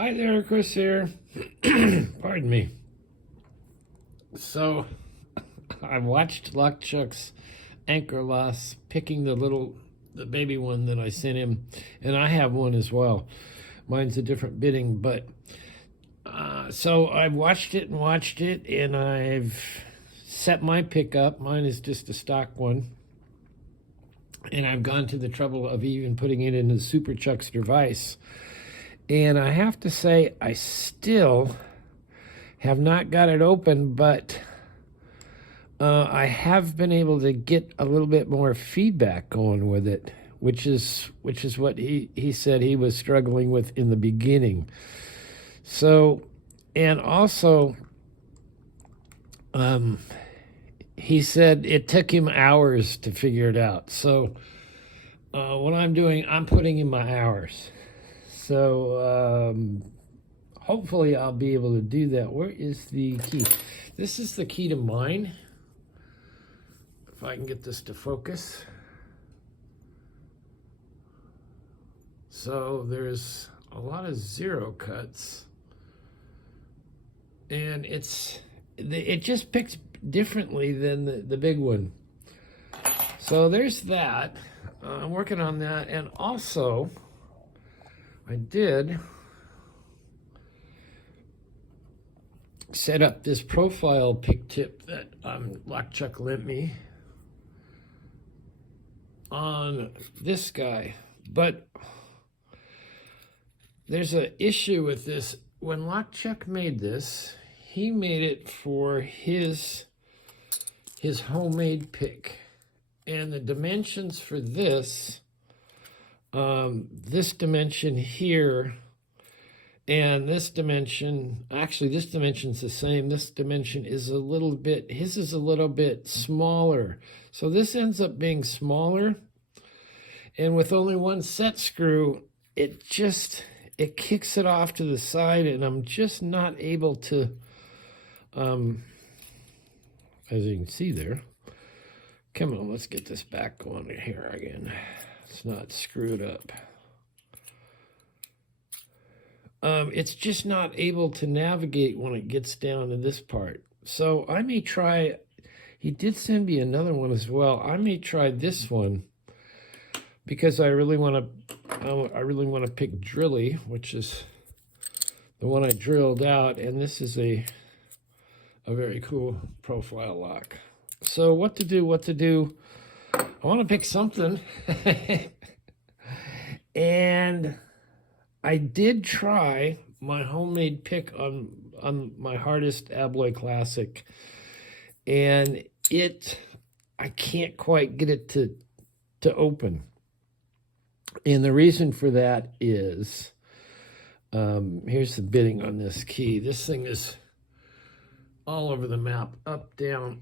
Hi there, Chris here. Pardon me. So, I watched Chuck's anchor loss, picking the baby one that I sent him, and I have one as well. Mine's a different bidding, but so I've watched it, and I've set my pick up. Mine is just a stock one, and I've gone to the trouble of even putting it into the Super Chuck's device. And I have to say, I still have not got it open, but I have been able to get a little bit more feedback going with it, which is what he said he was struggling with in the beginning. So, and also, he said it took him hours to figure it out. So, what I'm doing, I'm putting in my hours. So, hopefully I'll be able to do that. Where is the key? This is the key to mine. If I can get this to focus. So there's a lot of zero cuts. And it just picks differently than the big one. So there's that. I'm working on that. And also, I did set up this profile pick tip that Lock Chuck lent me on this guy. But there's an issue with this. When Lock Chuck made this, he made it for his homemade pick. And the dimensions for this dimension here, and this dimension, actually this dimension's the same. This dimension is a little bit, his is a little bit smaller. So this ends up being smaller. And with only one set screw, it kicks it off to the side, and I'm just not able to, as you can see there. Come on, let's get this back going here again. It's not screwed up. It's just not able to navigate when it gets down to this part. So I may try, he did send me another one as well. I may try this one because I really want to pick Drilly, which is the one I drilled out, and this is a very cool profile lock. So what to do? I want to pick something. And I did try my homemade pick on my hardest Abloy Classic, and I can't quite get it to open. And the reason for that is, here's the bidding on this key. This thing is all over the map, up, down,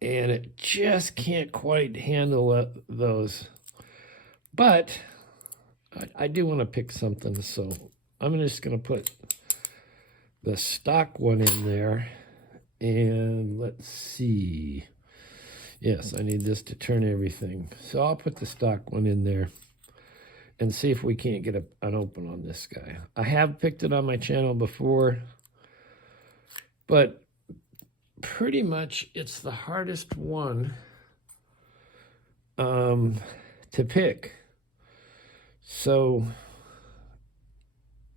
and it just can't quite handle those. But I do want to pick something, so I'm just going to put the stock one in there, and let's see. Yes, I need this to turn everything. So I'll put the stock one in there and see if we can't get an open on this guy. I have picked it on my channel before, but pretty much it's the hardest one to pick. So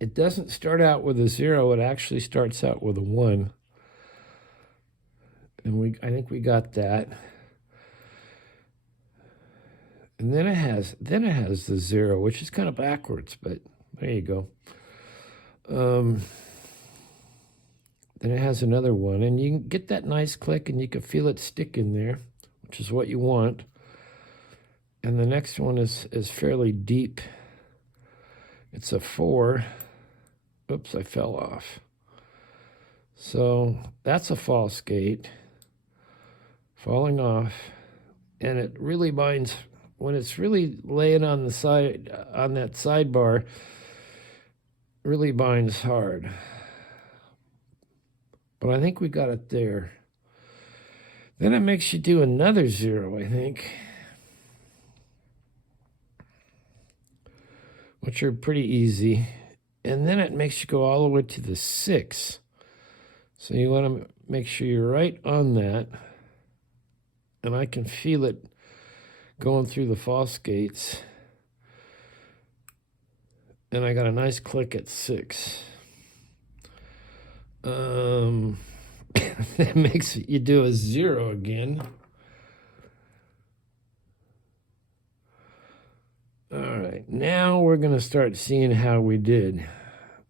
it doesn't start out with a 0, it actually starts out with a 1. And I think we got that. And then it has the 0, which is kind of backwards, but there you go. Then it has another 1, and you can get that nice click, and you can feel it stick in there, which is what you want. And the next one is fairly deep. It's a 4. Oops, I fell off. So that's a false gate, falling off, and it really binds. When it's really laying on the side, on that sidebar, really binds hard. But I think we got it there. Then it makes you do another 0, I think. which are pretty easy. And then it makes you go all the way to the 6. So you want to make sure you're right on that. And I can feel it going through the false gates. And I got a nice click at 6. It makes you do a 0 again. All right, now we're going to start seeing how we did.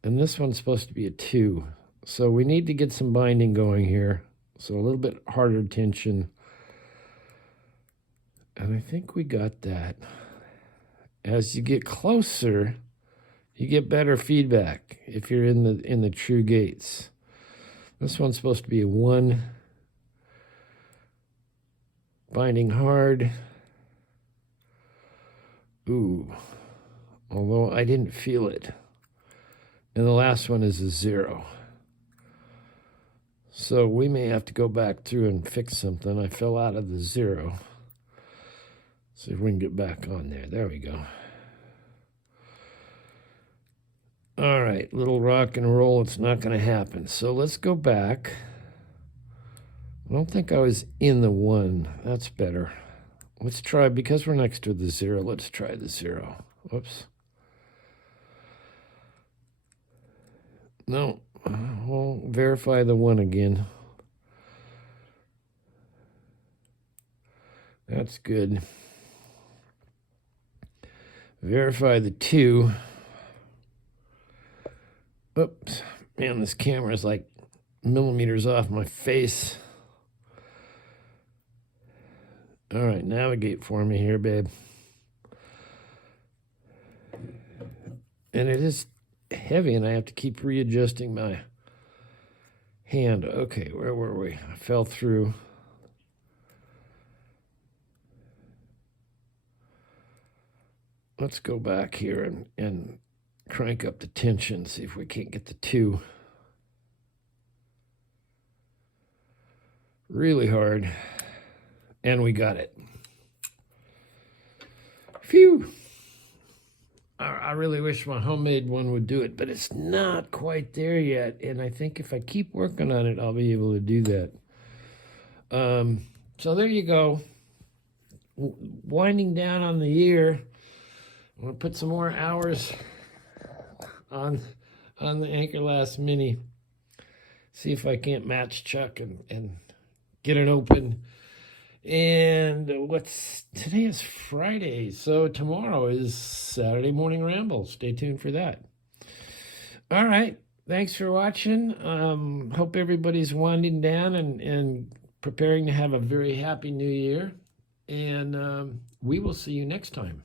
And this one's supposed to be a 2. So we need to get some binding going here. So a little bit harder tension. And I think we got that. As you get closer, you get better feedback if you're in the true gates. This one's supposed to be a 1. Binding hard. Ooh. Although I didn't feel it. And the last one is a 0. So we may have to go back through and fix something. I fell out of the 0. See if we can get back on there. There we go. All right, little rock and roll. It's not going to happen. So let's go back. I don't think I was in the 1. That's better. Let's try, because we're next to the 0, let's try the 0. Whoops. No, we'll verify the 1 again. That's good. Verify the 2. Oops, man, this camera is like millimeters off my face. All right, navigate for me here, babe. And it is heavy, and I have to keep readjusting my hand. Okay, where were we? I fell through. Let's go back here and crank up the tension, see if we can't get the 2. Really hard. And we got it. Phew. I really wish my homemade one would do it, but it's not quite there yet. And I think if I keep working on it, I'll be able to do that. So there you go. Winding down on the year. I'm going to put some more hours on the Anchor-Last Mini. See if I can't match Chuck and get it open. And today is Friday, so tomorrow is Saturday Morning Ramble. Stay tuned for that. All right, thanks for watching. Hope everybody's winding down and preparing to have a very happy new year. And we will see you next time.